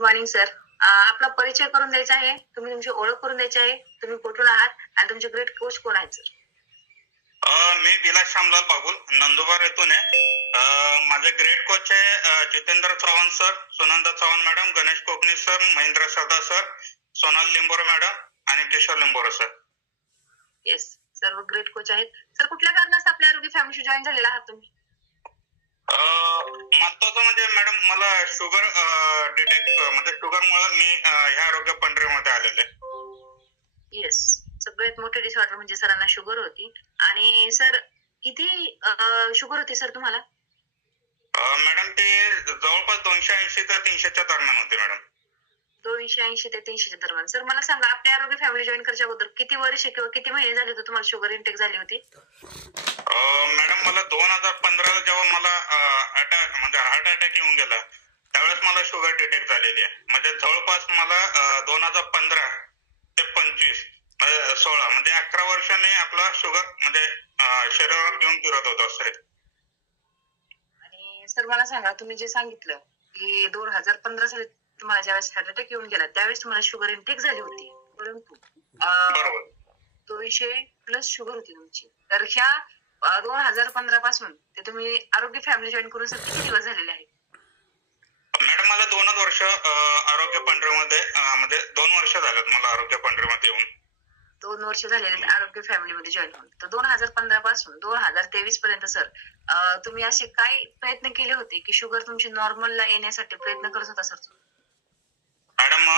Good morning sir. आपला परिचय करून द्यायचा आहे, तुम्ही तुमची ओळख करून द्यायची आहे, तुम्ही कुठून आहात आणि तुमचे ग्रेट कोच कोण आहेत सर? मी विलास श्यामलाल बागुल, नंदुरबार येथून आहे. माझे ग्रेट कोच आहे Jitendra Chavan sir, Sunanda Chavan madam, Ganesh Kokani sir, Mahendra Sardar sir, Sonal Limbore madam आणि किशोर लिंबोरे सर. येस, सर्व ग्रेट कोच आहेत. सर, कुठल्या कारणास आपल्या आरोग्य फॅमिलीशी जॉईन झालेला आहात तुम्ही? महत्वाचं म्हणजे मॅडम मला शुगर डिटेक्ट म्हणजे शुगरमुळे मी ह्या आरोग्य पंढरीमध्ये आलेले. येस, सगळ्यात मोठे डिसऑर्डर म्हणजे सरांना शुगर होती. आणि सर, किती शुगर होती सर तुम्हाला? मॅडम ते जवळपास 280 ते 300च्या दरम्यान होते मॅडम. 280 ते 300 दरम्यान. सर, मला सांगा, आपल्या आरोग्य फॅमिली जॉईन करायच्या अगोदर किती वर्ष किंवा किती महिने झाले होते तुम्हाला शुगर इंटेक झाली होती? मॅडम मला 2015 जेव्हा मला अटॅक म्हणजे हार्ट अटॅक येऊन गेला त्यावेळेस मला शुगर डिटेक्ट झालेली आहे. म्हणजे जवळपास मला 2015 ते 25 16 म्हणजे 11 वर्षाने आपला शुगर म्हणजे शरीरावर घेऊन फिरत होतो सर. आणि सर, मला सांगा, तुम्ही जे सांगितलं की 2015 साली तुम्हाला ज्यावेळेस हार्ट अटॅक येऊन गेला त्यावेळेस तुम्हाला शुगर इंटेक झाली होती, परंतु बरोबर. 200 प्लस शुगर होती तुमची. तर ह्या 2015 पासून ते तुम्ही आरोग्य फॅमिली जॉईन करून सर किती दिवस झालेले आहेत? मॅडम मला 2च वर्ष आरोग्य पंढरीमध्ये म्हणजे 2 वर्ष झालेत मला आरोग्य पंढरीमध्ये येऊन. 2 वर्ष झालेले आहेत आरोग्य फॅमिलीमध्ये जॉईन होऊन. तर 2015 पासून 2023 पर्यंत सर, तुम्ही असे काय प्रयत्न केले होते की शुगर तुमची नॉर्मलला येण्यासाठी प्रयत्न करत होता सर? मॅडम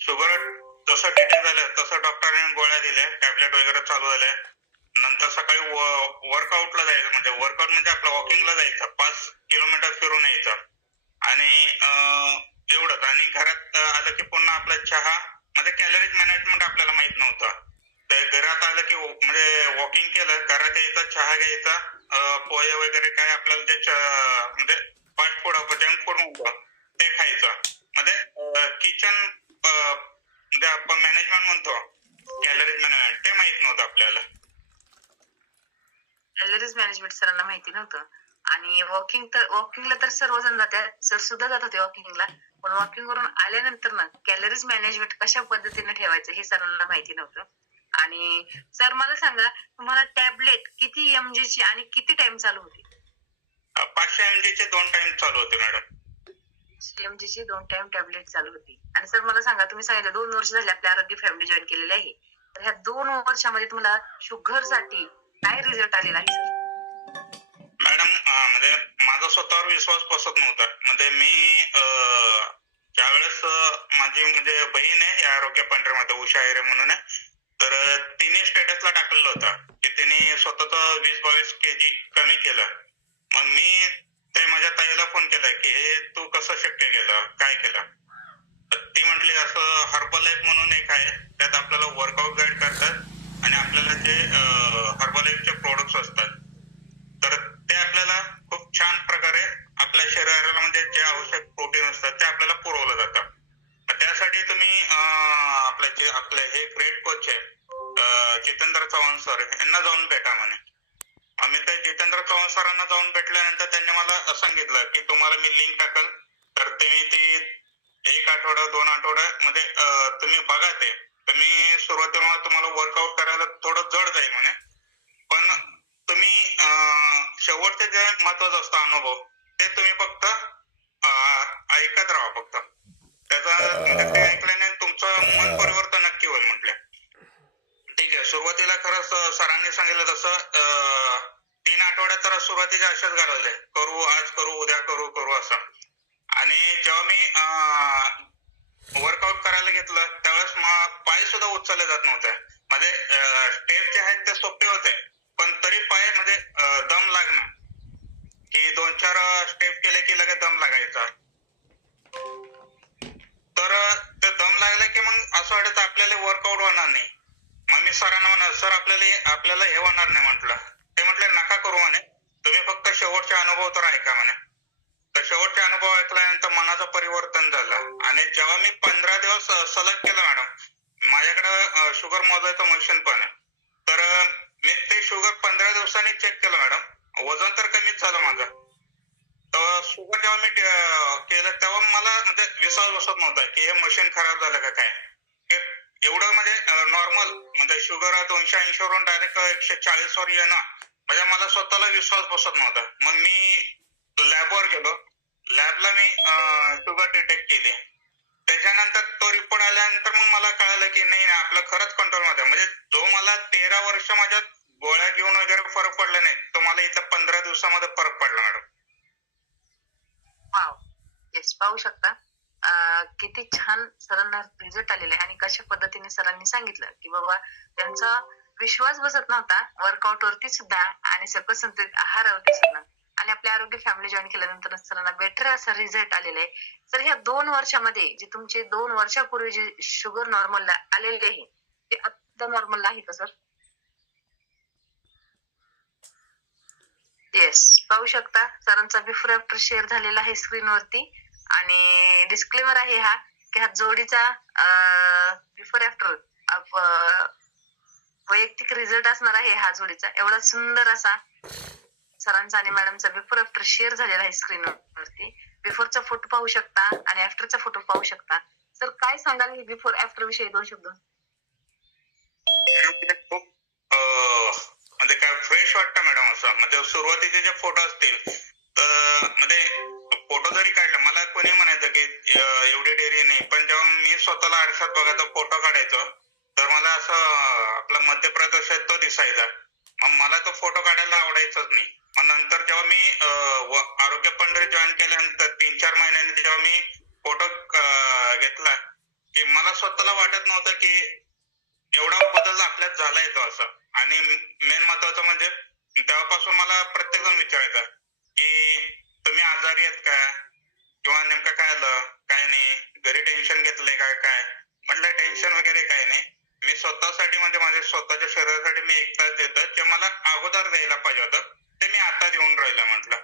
शुगर जसं डिटेक्ट झालं तसं डॉक्टरांनी गोळ्या दिल्या, टॅबलेट वगैरे चालू झाल्या. नंतर सकाळी वर्कआउटला जायचं म्हणजे वर्कआउट म्हणजे आपलं वॉकिंगला जायचं, 5 किलोमीटर फिरून यायचं आणि एवढंच. आणि घरात आलं की पुन्हा आपला चहा म्हणजे कॅलरीज मॅनेजमेंट आपल्याला माहित नव्हतं. तर घरात आलं की म्हणजे वॉकिंग केलं, घरात यायचं, चहा घ्यायचा, पोहे वगैरे काय आपल्याला जे म्हणजे फास्ट फूड जंक फूड म्हणतो ते खायचं. म्हणजे किचन म्हणजे आपण मॅनेजमेंट म्हणतो कॅलरीज मॅनेजमेंट ते माहित नव्हतं आपल्याला. कॅलरीज मॅनेजमेंट सरांना माहिती नव्हतं. आणि वॉकिंगला तर सर्वजण जातात, सर सुद्धा जात होते वॉकिंगला. पण वॉकिंग वरून आल्यानंतर ना कॅलरीज मॅनेजमेंट कशा पद्धतीने ठेवायचं हे सरांना माहिती नव्हतं. आणि सर, मला सांगा, तुम्हाला टॅबलेट किती mg ची आणि किती टाइम चालू होती? 500 mg चे 2 टाइम चालू होते मॅडम. mg ची 2 टाइम टॅबलेट चालू होती. आणि सर, मला सांगा, तुम्ही सांगितलं 2 वर्ष झाले आपल्या आरोग्य फॅमिली जॉईन केलेली आहे. तर ह्या 2 वर्षामध्ये तुम्हाला शुगर साठी काय रिझल्ट आलेला आहे सर? मॅडम म्हणजे माझा स्वतःवर विश्वास बसत नव्हता. म्हणजे मी ज्यावेळेस माझी म्हणजे बहीण आहे या आरोग्य पंढरीमध्ये उषा आयरे म्हणून आहे, तर तिने स्टेटसला टाकलेलं होतं की तिने स्वतःच 20-22 kg कमी केलं. मग मी ते माझ्या ताईला फोन केला की हे तू कसं शक्य केलं, काय केलं? तर ती म्हटली असं हर्बल लाईफ म्हणून एक आहे, त्यात आपल्याला वर्कआउट गाईड करतात आणि आपल्याला जे हर्बल लाईफचे प्रोडक्ट्स असतात तर ते आपल्याला खूप छान प्रकारे आपल्या शरीराला म्हणजे जे आवश्यक प्रोटीन असतात ते आपल्याला पुरवलं जातं. त्यासाठी तुम्ही आपले हे ग्रेट कोच आहे जितेंद्र चव्हाण सर यांना जाऊन भेटा म्हणे. आम्ही त्या जितेंद्र चव्हाण सरांना जाऊन भेटल्यानंतर त्यांनी मला सांगितलं की तुम्हाला मी लिंक टाकल, तर तुम्ही ती 1 आठवडा 2 आठवडा म्हणजे तुम्ही बघा ते. तुम्ही सुरुवातीला तुम्हाला वर्कआउट करायला थोडं जड जाईल म्हणे, पण तुम्ही शेवटचे जे महत्वाचं असतं अनुभव ते तुम्ही फक्त ऐकत राहा फक्त. त्याचा म्हणजे ते ऐकल्याने तुमचं मन परिवर्तन नक्की होईल म्हटले. ठीक आहे. सुरुवातीला खरंच सरांनी सांगितलं तसं 3 आठवड्यात तर सुरुवातीचे असेच घालवले, करू आज करू उद्या करू असं. आणि जेव्हा मी वर्कआउट करायला घेतलं त्यावेळेस पाय सुद्धा उचलले जात नव्हते. म्हणजे स्टेप जे आहेत ते सोपे होते, पण तरी पाय म्हणजे दम लागणं की 2-4 स्टेप केले की लगेच दम लागायचा. तर ते दम लागले की मग असं वाटायचं आपल्याला वर्कआउट होणार नाही. मग मी सरांना म्हणलं, सर आपल्याला हे होणार नाही म्हटलं. ते म्हटले नका करू म्हणे, तुम्ही फक्त शेवटचे अनुभव तर ऐका म्हणे. तर शेवटचे अनुभव ऐकल्यानंतर मनाचं परिवर्तन झालं. आणि जेव्हा मी 15 दिवस सलग केलं मॅडम, माझ्याकडे शुगर मोजायचं मशीन पण आहे, तर मी ते शुगर 15 दिवसांनी चेक केलं मॅडम, वजन तर कमीच झालं माझं. तर शुगर जेव्हा मी केलं तेव्हा मला म्हणजे विश्वास बसत नव्हता की हे मशीन खराब झालं का काय. हे एवढं म्हणजे नॉर्मल म्हणजे शुगर 280 वरून डायरेक्ट 140 वर येणं म्हणजे मला स्वतःला विश्वास बसत नव्हता. मग मी लॅबवर गेलो. लॅबला मी शुगर डिटेक्ट केली. त्याच्यानंतर तो रिपोर्ट आल्यानंतर मग मला कळालं की नाही आपलं खरंच कंट्रोलमध्ये आहे. म्हणजे जो मला 13 वर्ष माझ्या गोळ्या घेऊन वगैरे फरक पडला नाही, तो मला इथं 15 दिवसामध्ये फरक पडला मॅडम. वाव. येस, पाहू शकता किती छान सरांना रिझल्ट आलेला आहे आणि कशा पद्धतीने सरांनी सांगितलं की बाबा त्यांचा विश्वास बसत नव्हता वर्कआउट वरती सुद्धा आणि सकस संतुलित आहारावरती सुद्धा आणि आपले आरोग्य फॅमिली जॉईन केल्यानंतर सरांना बेटर असा रिझल्ट आलेला आहे. तर ह्या 2 वर्षामध्ये जे तुमचे 2 वर्षापूर्वी जे शुगर नॉर्मलला आलेले आहे ते आता नॉर्मल आहे का सर? येस, पाहू शकता सरांचा बिफोर आफ्टर शेअर झालेला आहे स्क्रीनवरती आणि डिस्क्लेमर आहे हा की हा जोडीचा बिफोर आफ्टर वैयक्तिक रिझल्ट असणार आहे हा जोडीचा. एवढा सुंदर असा सरांचा आणि मॅडमचा बिफोर आफ्टर शेअर झालेला आहे स्क्रीनवरती. बिफोरचा फोटो पाहू शकता आणि आफ्टरचा फोटो पाहू शकता. सर काय सांगाल हे बिफोर आफ्टर विषयी 2 शब्द? खूप म्हणजे काय फ्रेश वाटतं मॅडम. असं म्हणजे सुरुवातीचे जे फोटो असतील तर म्हणजे फोटो जरी काढला मला कोणी म्हणायचं की एवढी डेअरी नाही, पण जेव्हा मी स्वतःला आरशात बघायचो फोटो काढायचो तर मला असं आपला मध्य प्रदेश आहे तो दिसायचा. मग मला तो फोटो काढायला आवडायचाच नाही. मग नंतर जेव्हा मी आरोग्य पंढरी जॉईन केल्यानंतर 3-4 महिन्यांनी जेव्हा मी फोटो घेतला की मला स्वतःला वाटत नव्हतं की एवढा बदल आपल्यात झालाय तो असा. आणि मेन महत्वाचं म्हणजे तेव्हापासून मला प्रत्येक जण विचारायचा की तुम्ही आजारी आहेत का किंवा नेमकं काय आलं काय नाही, घरी टेन्शन घेतलंय काय काय. म्हटलं टेन्शन वगैरे काय नाही, मी स्वतःसाठी म्हणजे माझ्या स्वतःच्या शरीरासाठी मी 1 तास देतो जे मला अगोदर द्यायला पाहिजे होतं ते मी आता देऊन राहिलं. म्हटलं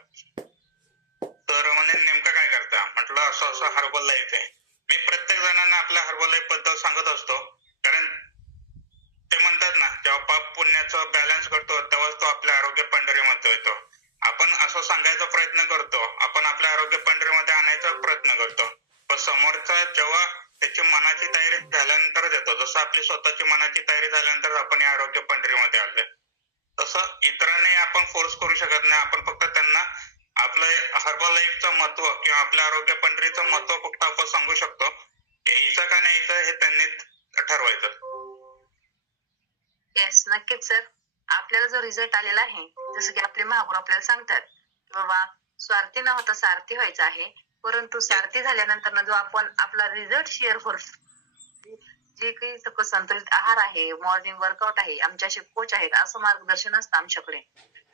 तर म्हणजे नेमकं काय करता. म्हटलं असं असं हर्बल लाईफ आहे. मी प्रत्येक जणांना आपल्या हर्बल लाईफ बद्दल सांगत असतो. कारण ते म्हणतात ना जेव्हा पाप पुण्याचं बॅलन्स करतो तेव्हाच तो आपल्या आरोग्य पंढरीमध्ये येतो. आपण असं सांगायचा प्रयत्न करतो, आपण आपल्या आरोग्य पंढरीमध्ये आणायचा प्रयत्न करतो, पण समोरचा जेव्हा त्याची मनाची तयारी झाल्यानंतरच येतो. जसं आपली स्वतःची मनाची तयारी झाल्यानंतर आपण या आरोग्य पंढरीमध्ये आलोय, तसं इतरांनी आपण फोर्स करू शकत नाही. आपण फक्त त्यांना आपलं हर्बल लाईफचं महत्व किंवा आपल्या आरोग्य पंढरीचं महत्व फक्त आपण सांगू शकतो. यायचं का नाही यायचं हे त्यांनी ठरवायचं. येस, नक्कीच सर. आपल्याला जो रिझल्ट आलेला आहे जसं की आपले महागुरू आपल्याला सांगतात की बाबा स्वार्थी न होता सारथी व्हायचं आहे, परंतु सारथी झाल्यानंतर जो आपण आपला रिझल्ट शेअर करतो जे काही सगळं संतुलित आहार आहे, मॉर्निंग वर्कआउट आहे, आमच्याशी कोच आहेत, असं मार्गदर्शन असतं आमच्याकडे.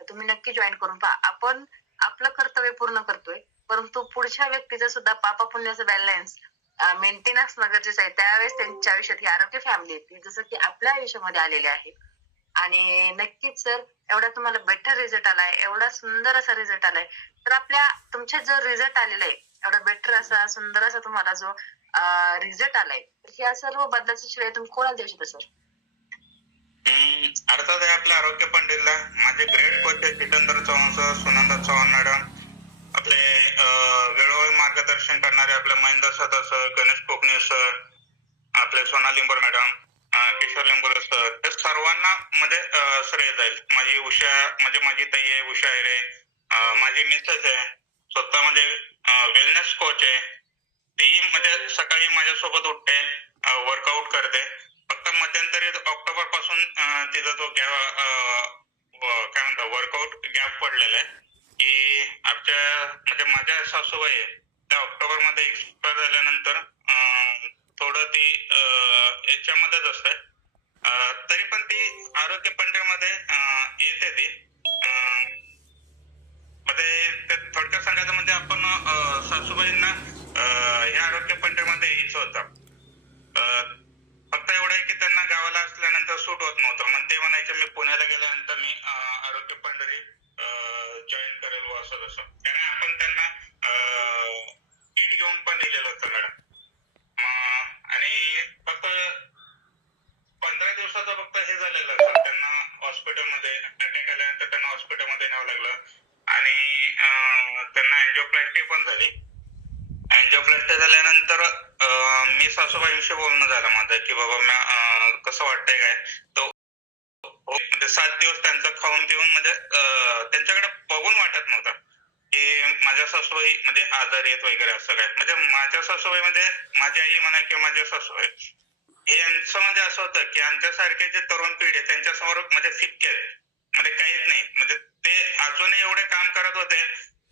तर तुम्ही नक्की जॉईन करून पहा. आपण आपलं कर्तव्य पूर्ण करतोय, परंतु पुढच्या व्यक्तीचं सुद्धा पापा पुण्याचं बॅलन्स मेंटेन असणं गरजेचं आहे. त्यावेळेस त्यांच्या आयुष्यात ही आरोग्य फॅमिली येते जसं की आपल्या आयुष्यामध्ये आलेले आहे. आणि नक्कीच सर एवढा तुम्हाला बेटर रिझल्ट आलाय, एवढा सुंदर असा रिझल्ट आलाय. तर आपल्या तुमच्या जो रिझल्ट आलेला आहे एवढा बेटर असा सुंदर असा तुम्हाला जो रिझल्ट आलाय तर ह्या सर्व बदलाचं श्रेय तुम्ही कोणाला देऊ शकता सर? अर्थात आहे आपल्या आरोग्य पंडितला. माझे ग्रेट कोच आहे जितेंद्र चव्हाण सर, सुनंदा चव्हाण मॅडम, आपले वेळोवेळी मार्गदर्शन करणारे आपले महेंद्र सदा सर, गणेश कोकणे सर, आपले सोना लिंबोर मॅडम, किशोर लिंबोरे सर, हे सर्वांना म्हणजे श्रेय जाईल. माझी उषा म्हणजे माझी ताई आहे उषा हिरे, माझी मिसेस आहे, स्वतः म्हणजे वेलनेस कोच आहे. ती म्हणजे सकाळी माझ्यासोबत उठते, वर्कआउट करते. फक्त मध्यंतरी ऑक्टोबर पासून तिचा जो काय म्हणतात वर्कआउट गॅप पडलेला आहे की आमच्या म्हणजे माझ्या सासूबाई आहे त्या ऑक्टोबर मध्ये एक्सपायर झाल्यानंतर थोडं ती याच्यामध्येच असते. तरी पण ती आरोग्य पंढरीमध्ये येते ती. म्हणजे थोडक्यात सांगायचं म्हणजे आपण सासूबाईंना या आरोग्य पंढरीमध्ये यायचं होतं. फक्त एवढं आहे की त्यांना गावाला असल्यानंतर सूट होत नव्हतं. मग ते म्हणायचे मी पुण्याला गेल्यानंतर मी आरोग्य पंढरी जॉईन करेल असं तसं. कारण आपण त्यांना किट घेऊन पण दिलेलं होतं मॅडम. आणि फक्त 15 दिवसाचं फक्त हे झालेलं असं त्यांना हॉस्पिटलमध्ये अटॅक आल्यानंतर त्यांना हॉस्पिटलमध्ये न्यावं लागलं. आणि त्यांना अँजिओप्लास्टी पण झाली. अँजिओप्लास्टी झाल्यानंतर मी सासूबाईंशी बोलणं झालं माझं की बाबा कसं वाटतंय काय. तो म्हणजे 7 दिवस त्यांचं खाऊन पिऊन म्हणजे त्यांच्याकडे बघून वाटत नव्हतं की माझ्या सासूबाई म्हणजे आजारी आहेत वगैरे असं काय. म्हणजे माझ्या सासूबाई म्हणजे माझी आई म्हणा किंवा माझ्या सासूबाई हे यांचं म्हणजे असं होतं की आमच्यासारखे जे तरुण पिढी आहे त्यांच्यासमोर म्हणजे फिक्के म्हणजे काहीच नाही. म्हणजे ते अजूनही एवढे काम करत होते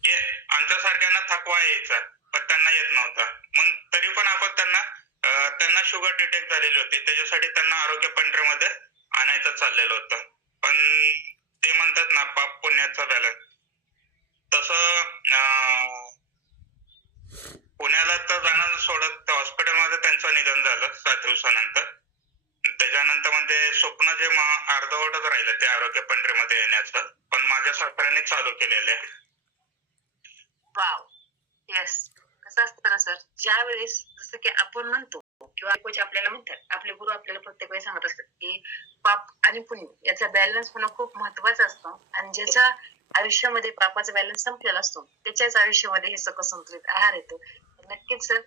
की आमच्यासारख्यांना थकवा यायचा पण त्यांना येत नव्हता. मग तरी पण आपण त्यांना शुगर डिटेक्ट झालेली होती. त्याच्यासाठी त्यांना आरोग्य पंढरीमध्ये आणायचं चाललेलं होतं. पण ते म्हणतात ना पाप पुण्याचा बॅलन्स तसं पुण्याला तर जाणं सोडत त्या हॉस्पिटलमध्ये त्यांचं निधन झालं 7 दिवसानंतर. त्याच्यानंतर म्हणजे स्वप्न जे अर्धवटच राहिलं ते आरोग्य पंढरीमध्ये येण्याचं. पण माझ्या सासऱ्यांनी चालू केलेलं आहे. Wow, yes. कसं असतं ना सर, ज्या वेळेस जसं की आपण म्हणतो किंवा कोच आपल्याला म्हणतात, आपले गुरु आपल्याला प्रत्येक वेळेस सांगत असतात की पाप आणि पुण्य याचा बॅलन्स होणं खूप महत्वाचं असतं. आणि ज्याच्या आयुष्यामध्ये पापाचा बॅलन्स संपलेला असतो त्याच्याच आयुष्यामध्ये हे सगळं संतुलित आहार येतो. नक्कीच सर,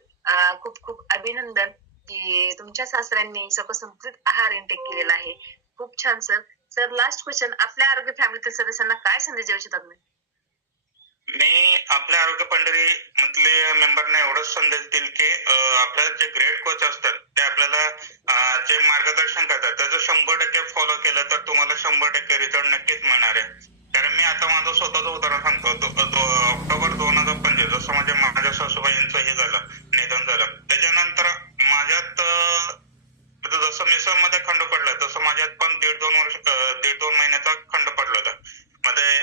खूप खूप अभिनंदन की तुमच्या सासऱ्यांनी सगळं संतुलित आहार इंटेक केलेला आहे. खूप छान सर. सर, लास्ट क्वेश्चन, आपल्या आरोग्य फॅमिलीतील सदस्यांना काय संदेश देऊ इच्छिता तुम्ही? मी आपल्या आरोग्य पंढरी मधले मेंबरना एवढंच संदेश देईल की आपल्या जे ग्रेट कोच असतात ते आपल्याला जे मार्गदर्शन करतात त्याचं 100% फॉलो केलं तर तुम्हाला 100% रिझल्ट नक्कीच मिळणार आहे. कारण मी आता माझं स्वतःचं उदाहरण सांगतो. ऑक्टोबर 2025 जसं म्हणजे माझ्या सासूबाईंचं हे झालं, निधन झालं, त्याच्यानंतर माझ्यात जसं मिसळमध्ये खंड पडला तसं माझ्यात पण 1.5-2 महिन्याचा खंड पडला होता. मध्ये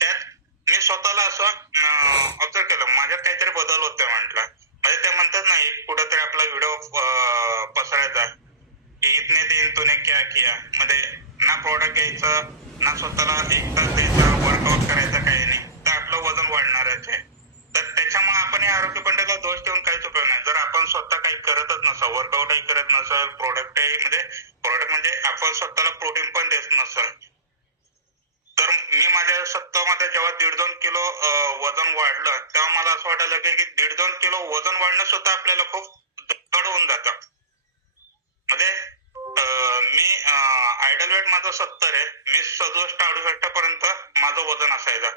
त्यात मी स्वतःला असं ऑब्झर्व केलं माझ्यात काहीतरी बदल होतोय म्हटलं. म्हणजे ते म्हणतात ना एक कुठंतरी आपला व्हिडिओ पसरायचा की इतने दिन तूने क्या किया. म्हणजे ना प्रोडक्ट घ्यायचं ना स्वतःला 1 तास द्यायचा, वर्कआउट करायचं काही नाही, तर आपलं वजन वाढणारच आहे. तर त्याच्यामुळे आपण या आरोग्य पंढरीला दोष देऊन काहीच उपयोग नाही. जर आपण स्वतः काही करतच नसाल, वर्कआउटही करत नसाल, प्रोडक्ट म्हणजे आपण स्वतःला प्रोटीन पण देत नसाल, तर मी माझ्या स्वतःमध्ये जेव्हा 1.5-2 किलो वजन वाढलं तेव्हा मला असं वाटायला की 1.5-2 किलो वजन वाढणं सुद्धा आपल्याला खूप जड होऊन जातं. म्हणजे मी आयडल वेट माझं 70 आहे. मी 67-68 पर्यंत माझं वजन असायचं.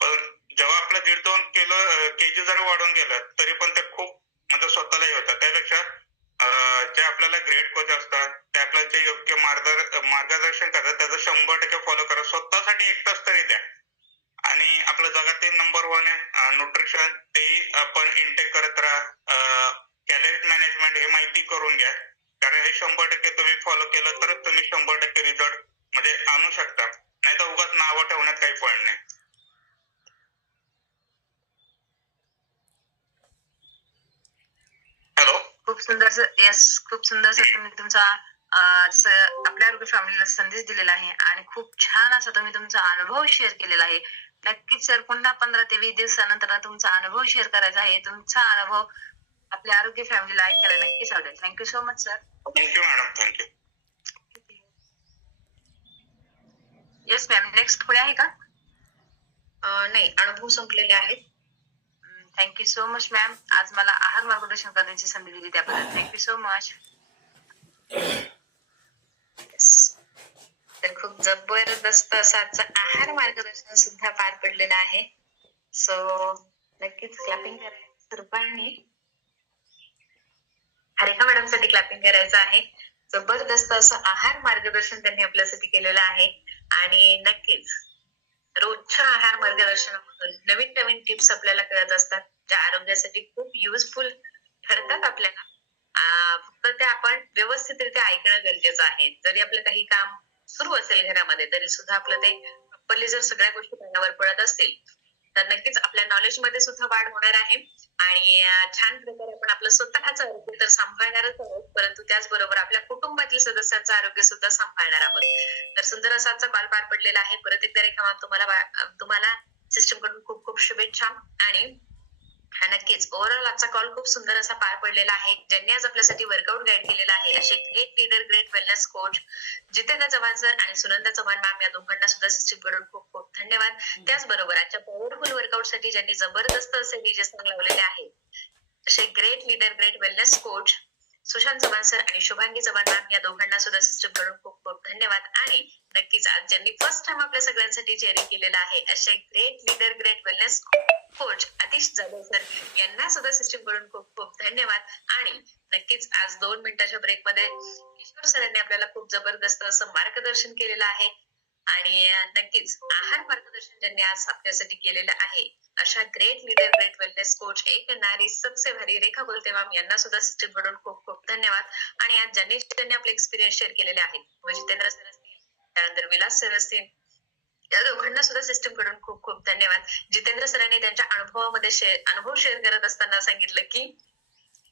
पण जेव्हा आपलं 1.5-2 किलो केजी जरी वाढून गेलं तरी पण ते खूप म्हणजे स्वतःलाही होतं. त्यापेक्षा जे आपल्याला ग्रेट कोच असतात ते आपल्याला जे योग्य मार्गदर्शन करतात त्याचं 100% फॉलो करा. स्वतःसाठी 1 तास तरी द्या. आणि आपलं जगातील नंबर 1 आहे न्यूट्रिशन, तेही आपण इंटेक करत राहा. कॅलरीज मॅनेजमेंट हे माहिती करून घ्या. कारण हे 100% तुम्ही फॉलो केलं तरच तुम्ही 100% रिझल्ट म्हणजे आणू शकता. नाही तर उगाच नावं ठेवण्यात काही पॉईंट नाही. हॅलो. खूप सुंदर सर. येस, खूप सुंदर सर. तुम्ही तुमचा आपल्या आरोग्य फॅमिलीला संदेश दिलेला आहे आणि खूप छान असा तुम्ही तुमचा अनुभव शेअर केलेला आहे. नक्कीच सर, पुन्हा 15 ते 20 दिवसानंतर तुमचा अनुभव शेअर करायचा आहे. तुमचा अनुभव आपल्या आरोग्य फॅमिलीला ऐकायला नक्कीच आवडेल. Thank you so much sir. Thank you madam. Thank you. Yes ma'am, next पुढे आहे का? नाही, अनुभव संपलेले आहेत. Thank you so much ma'am. आज मला आहार मार्गदर्शन करण्याची संधी दिली त्याबद्दल थँक्यू सो मच. तर खूप जबरदस्त असा आहार मार्गदर्शन सुद्धा पार पडलेलं आहे. सो नक्कीच क्लॅपिंग करायचं सर्वांनी. हरेका मॅडम साठी क्लॅपिंग करायचं आहे. जबरदस्त असं आहार मार्गदर्शन त्यांनी आपल्यासाठी केलेलं आहे. आणि नक्कीच रोजच्या आहार मार्गदर्शनामधून नवीन नवीन टिप्स आपल्याला कळत असतात ज्या आरोग्यासाठी खूप युजफुल ठरतात आपल्याला. फक्त ते आपण व्यवस्थितरित्या ऐकणं गरजेचं आहे. जरी आपलं काही काम सुरू असेल घरामध्ये तरी सुद्धा आपलं ते प्रॉपरली जर सगळ्या गोष्टी कानावर पडत असतील तर नक्कीच आपल्या नॉलेज मध्ये सुद्धा वाढ होणार आहे. आणि छान प्रकारे आपण आपलं स्वतःचं आरोग्य तर सांभाळणारच आहोत, परंतु त्याचबरोबर आपल्या कुटुंबातील सदस्यांचं आरोग्य सुद्धा सांभाळणार आहोत. तर सुंदर असा कॉल पार पडलेला आहे. परत एकदा रेखा तुम्हाला सिस्टम कडून खूप खूप शुभेच्छा आणि हा नक्कीच. ओव्हरऑल आजचा कॉल खूप सुंदर असा पार पडलेला आहे. ज्यांनी आज आपल्यासाठी वर्कआउट गाईड केलेला आहे असे great leader, great wellness coach Jitendra Chavan sir आणि सुनंदा चव्हाण मॅम या दोघांना सुद्धा सिस्टीम कडून खूप खूप धन्यवाद. त्याचबरोबर आजच्या पॉवरफुल वर्कआउटसाठी ज्यांनी जबरदस्त असे डीजे सॉंग लावलेले आहे असे great leader, great wellness coach Sushant Chavan sir आणि शुभांगी चव्हाण मॅम या दोघांना सुद्धा सिस्टीम कडून खूप खूप धन्यवाद. आणि नक्कीच आज ज्यांनी फर्स्ट टाइम आपल्या सगळ्यांसाठी शेअरिंग केलेलं आहे असे great leader, great wellness coach Atish Jadhav sir यांना सुद्धा सिस्टीम कडून खूप खूप धन्यवाद. आणि नक्कीच आज 2 मिनिटाच्या ब्रेकमध्ये ईश्वर सरांनी आपल्याला खूप जबरदस्त असं मार्गदर्शन केलेलं आहे. आणि नक्कीच आहार मार्गदर्शन ज्यांनी आज आपल्यासाठी केलेलं आहे अशा great leader, great wellness coach एक नारी सबसे भारी रेखा बोलते मॅम यांना सुद्धा सिस्टीम कडून खूप खूप धन्यवाद. आणि आज ज्यांनी आपले एक्सपिरियन्स शेअर केलेले आहेत जितेंद्र सर असतील, त्यानंतर विलास सर असतील, या दोघांना सुद्धा सिस्टीम कडून खूप खूप धन्यवाद. जितेंद्र सरांनी त्यांच्या अनुभवामध्ये अनुभव शेअर करत असताना सांगितलं की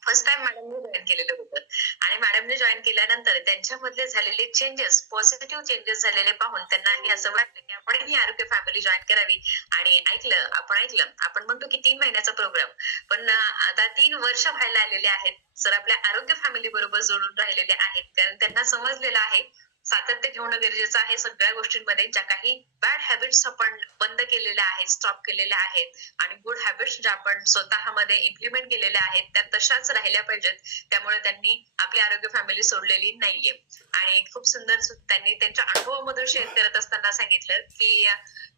फर्स्ट टाइम मॅडमने जॉईन केलेलं होतं आणि मॅडमने जॉईन केल्यानंतर त्यांच्यामधले झालेले चेंजेस, पॉझिटिव्ह चेंजेस झालेले पाहून त्यांनाही असं वाटलं की आपणही आरोग्य फॅमिली जॉईन करावी. आणि आपण म्हणतो की 3 महिन्याचा प्रोग्राम, पण आता 3 वर्ष व्हायला आलेले आहेत. सर आपल्या आरोग्य फॅमिली बरोबर जोडून राहिलेले आहेत, कारण त्यांना समजलेलं आहे सातत्य ठेवणं गरजेचं आहे सगळ्या गोष्टींमध्ये. ज्या काही बॅड हॅबिट्स आपण बंद केलेल्या आहेत, स्टॉप केलेल्या आहेत आणि गुड हॅबिट्स ज्या आपण स्वतःमध्ये इम्प्लिमेंट केलेल्या आहेत त्या तशाच राहिल्या पाहिजेत. त्यामुळे त्यांनी आपली आरोग्य फॅमिली सोडलेली नाहीये. आणि खूप सुंदर त्यांनी त्यांच्या अनुभवामधून शेअर करत असताना सांगितलं की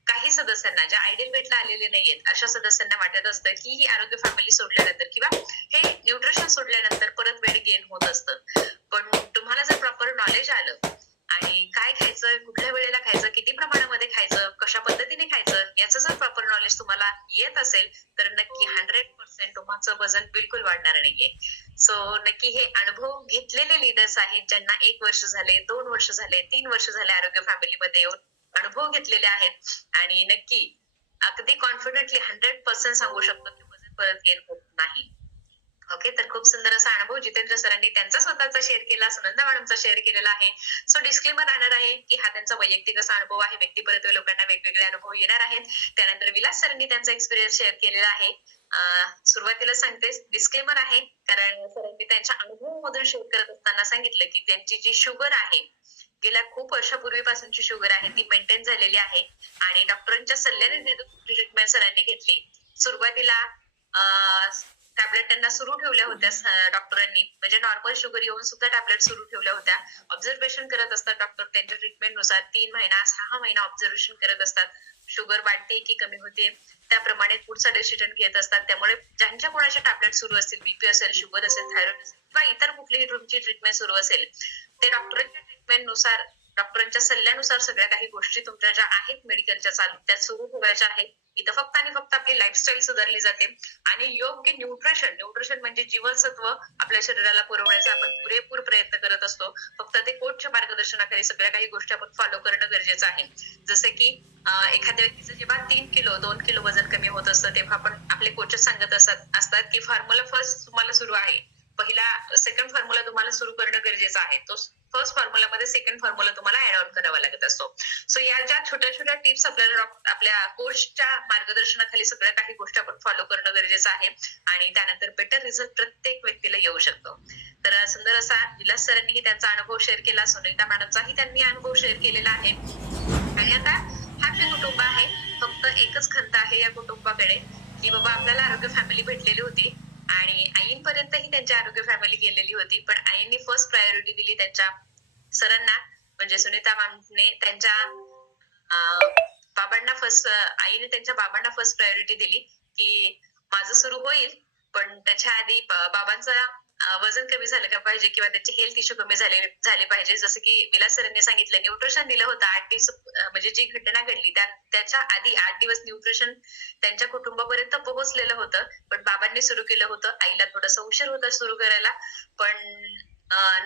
काही सदस्यांना ज्या आयडियल वेटला आलेले नाहीयेत अशा सदस्यांना वाटत असतं की ही आरोग्य फॅमिली सोडल्यानंतर किंवा हे न्यूट्रिशन सोडल्यानंतर परत वेट गेन होत असतं. पण तुम्हाला जर प्रॉपर नॉलेज आलं आणि काय खायचं, कुठल्या वेळेला खायचं, किती प्रमाणामध्ये खायचं, कशा पद्धतीने खायचं याचं जर प्रॉपर नॉलेज तुम्हाला येत असेल तर नक्की 100% तुमचं वजन बिलकुल वाढणार नाहीये. सो नक्की हे अनुभव घेतलेले लीडर्स आहेत ज्यांना 1 वर्ष झाले, 2 वर्ष झाले, 3 वर्ष झाले आरोग्य फॅमिलीमध्ये येऊन अनुभव घेतलेले आहेत आणि नक्की अगदी कॉन्फिडेंटली 100% सांगू शकतो की वजन परत गेन होत नाही. ओके, तर खूप सुंदर असा अनुभव जितेंद्र सरांनी त्यांचा स्वतःचा शेअर केला, सुनंदा मॅडमचा शेअर केलेला आहे. सो डिस्क्लेमर राहणार आहे की हा त्यांचा वैयक्तिक असा अनुभव आहे, व्यक्तिपरत्वे लोकांना वेगवेगळे अनुभव येणार आहेत. त्यानंतर विलास सरांनी त्यांचा एक्सपिरियन्स शेअर केलेला आहे. सुरुवातीला सांगतेच डिस्क्लेमर आहे, कारण सरांनी त्यांच्या अनुभवामधून शेअर करत असताना सांगितलं की त्यांची जी शुगर आहे गेल्या खूप वर्षापूर्वीपासूनची शुगर आहे ती मेंटेन झालेली आहे आणि डॉक्टरांच्या सल्ल्याने ट्रीटमेंट सरांनी घेतली. सुरुवातीला टॅबलेट त्यांना सुरू ठेवल्या होत्या डॉक्टरांनी, म्हणजे नॉर्मल शुगर येऊन सुद्धा टॅबलेट सुरू ठेवल्या होत्या. ऑब्झर्वेशन करत असतात डॉक्टर त्यांच्या ट्रीटमेंटनुसार 3 महिना 6 महिना ऑब्झर्वेशन करत असतात. शुगर वाढते की कमी होते त्याप्रमाणे पुढचा डिसिजन घेत असतात. त्यामुळे ज्यांच्या कोणाचे टॅबलेट सुरू असतील, बीपी असेल, शुगर असेल, थायरॉइड असेल किंवा इतर कुठलीही तुमची ट्रीटमेंट सुरू असेल, ते डॉक्टरांच्या ट्रीटमेंटनुसार, डॉक्टरांच्या सल्ल्यानुसार सगळ्या काही गोष्टी तुमच्या ज्या आहेत मेडिकलच्या चालू त्या सुरू ठेवायच्या आहेत. इथं फक्त आणि फक्त आपली लाईफस्टाईल सुधारली जाते आणि योग्य न्यूट्रिशन म्हणजे जीवनसत्व आपल्या शरीराला पुरवण्याचा आपण पुरेपूर प्रयत्न करत असतो. फक्त ते कोचच्या मार्गदर्शनाखाली सगळ्या काही गोष्टी आपण फॉलो करणं गरजेचं आहे. जसे की एखाद्या व्यक्तीचं जेव्हा 3 किलो 2 किलो वजन कमी होत असतं तेव्हा आपण आपले कोचेस सांगत असतात की फॉर्म्युला फर्स्ट तुम्हाला सुरू आहे, पहिला सेकंड फॉर्म्युला तुम्हाला सुरू करणं गरजेचं आहे. तो फर्स्ट फॉर्म्युलामध्ये सेकंड फॉर्म्युला तुम्हाला ऍड ऑन करावा लागत असतो. सो या ज्या छोट्या छोट्या टिप्स आपल्याला आपल्या कोचच्या मार्गदर्शनाखाली सगळ्या काही गोष्टी आपण फॉलो करणं गरजेचं आहे आणि त्यानंतर बेटर रिझल्ट प्रत्येक व्यक्तीला येऊ शकतो. तर सुंदर असा विलास सरांनीही त्यांचा अनुभव शेअर केला, सुनीता मॅडमचाही त्यांनी अनुभव शेअर केलेला आहे. आणि आता हॅपी कुटुंब आहे, फक्त एकच खंत आहे या कुटुंबाकडे की बाबा आपल्याला आरोग्य फॅमिली भेटलेली होती आणि आईंपर्यंतही त्यांची आरोग्य फॅमिली गेलेली होती, पण आईंनी फर्स्ट प्रायोरिटी दिली त्यांच्या सरांना, म्हणजे सुनीता मॅमने त्यांच्या बाबांना आईने त्यांच्या बाबांना फर्स्ट प्रायोरिटी दिली की माझं सुरू होईल पण त्याच्या आधी बाबांचा वजन कमी झालं का पाहिजे किंवा त्याचे हेल्थ इश्यू कमी झाले पाहिजे. जसं की विलास सरांनी सांगितलं न्यूट्रिशन दिलं होतं 8 दिवस, म्हणजे जी घटना घडली त्याच्या आधी 8 दिवस न्यूट्रिशन त्यांच्या कुटुंबापर्यंत पोहोचलेलं होतं, पण बाबांनी सुरू केलं होतं. आईला थोडासा उशीर होता सुरू करायला, पण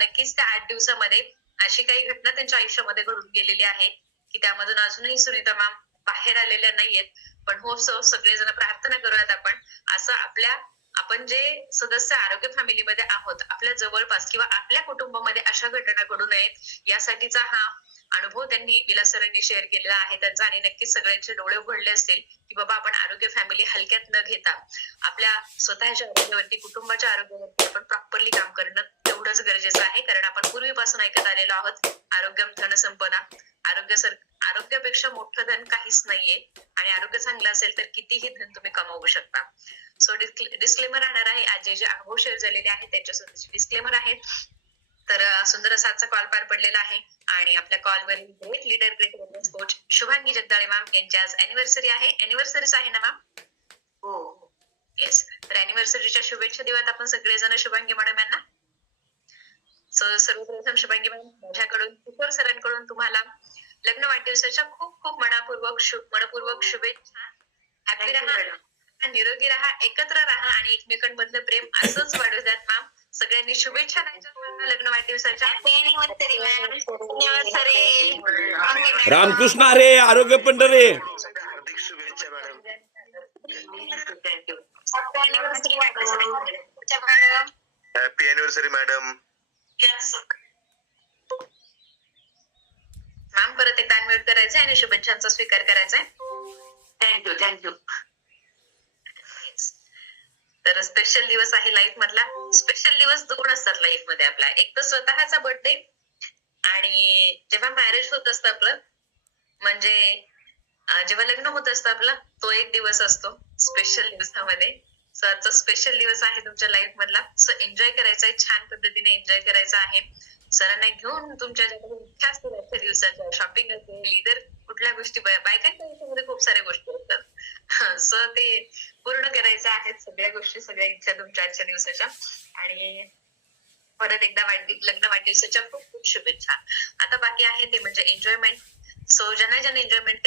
नक्कीच त्या 8 दिवसामध्ये अशी काही घटना त्यांच्या आयुष्यामध्ये घडून गेलेली आहे की त्यामधून अजूनही सुनीता मॅम बाहेर आलेल्या नाहीयेत. पण हो सगळेजण प्रार्थना करूयात असं आपण जे सदस्य आरोग्य फॅमिलीमध्ये आहोत आपल्या जवळपास किंवा आपल्या कुटुंबामध्ये अशा घटना घडू नयेत यासाठीचा हा अनुभव त्यांनी विलास सरांनी शेअर केलेला आहे त्यांचा, आणि नक्कीच सगळ्यांचे डोळे उघडले असतील की बाबा आपण आरोग्य फॅमिली हलक्यात न घेता आपल्या स्वतःच्या आरोग्यावरती, कुटुंबाच्या आरोग्यावरती आपण प्रॉपरली काम करणं तेवढंच गरजेचं आहे. कारण आपण पूर्वीपासून ऐकत आलेलो आहोत, आरोग्यम धन संपदा, आरोग्यापेक्षा मोठं धन काहीच नाहीये, आणि आरोग्य चांगलं असेल तर कितीही धन तुम्ही कमवू शकता. सो डिस्क्लेमर राहणार आहे. आज जे अनुभव शेअर झालेले आहेत त्यांच्यासोबतचे डिस्क्लेमर आहे. तर सुंदर असा आजचा कॉल पार पडलेला आहे, आणि आपल्या कॉलवर great leader, great women's coach Shubhangi Jagdale ma'am यांची आज अॅनिव्हर्सरी आहे. अॅनिव्हर्सरीच आहे ना मॅम? हो, येस. तर अॅनिव्हर्सरीच्या शुभेच्छा देऊयात आपण सगळेजण शुभांगी मॅडम यांना. सो सर्वप्रथम शुभांगी मॅडम, माझ्याकडून किशोर सरांकडून तुम्हाला लग्न वाढदिवसाच्या खूप खूप मनपूर्वक शुभेच्छा. हॅपी राहा, निरोगी राहा, एकत्र राहा, आणि एकमेकांमधलं प्रेम असंच वाढू द्यात मॅम. सगळ्यांनी शुभेच्छा द्यायच्या लग्न वाढदिवसाच्या. रामकृष्ण हरे, आरोग्य पंढरे. हार्दिक शुभेच्छा madam. Happy anniversary madam. Ma'am परत एकदा अनम्यूट करायचंय आणि शुभेच्छांचा स्वीकार करायचा आहे. थँक्यू. तर स्पेशल दिवस आहे लाईफ मधला. स्पेशल दिवस 2 असतात लाईफ मध्ये आपला. एक तर स्वतःचा बर्थडे, आणि जेव्हा मॅरेज होत असतं आपलं, म्हणजे जेव्हा लग्न होत असतं आपलं, तो एक दिवस असतो स्पेशल दिवसामध्ये. सो आजचा स्पेशल दिवस आहे तुमच्या लाईफ मधला. सो एन्जॉय करायचा आहे, छान पद्धतीने एन्जॉय करायचा आहे. सरांना घेऊन तुमच्या ज्याच्याकडे इच्छा असतील आजच्या दिवसाच्या, शॉपिंग असेल, इतर कुठल्या गोष्टी, बायकांच्या आयुष्यामध्ये खूप साऱ्या गोष्टी असतात. सो ते पूर्ण करायच्या आहेत सगळ्या गोष्टी, सगळ्या इच्छा तुमच्या आजच्या दिवसाच्या. आणि परत एकदा लग्न वाढदिवसाच्या खूप खूप शुभेच्छा. आता बाकी आहे ते म्हणजे एन्जॉयमेंट. सो ज्यांना एन्जॉयमेंट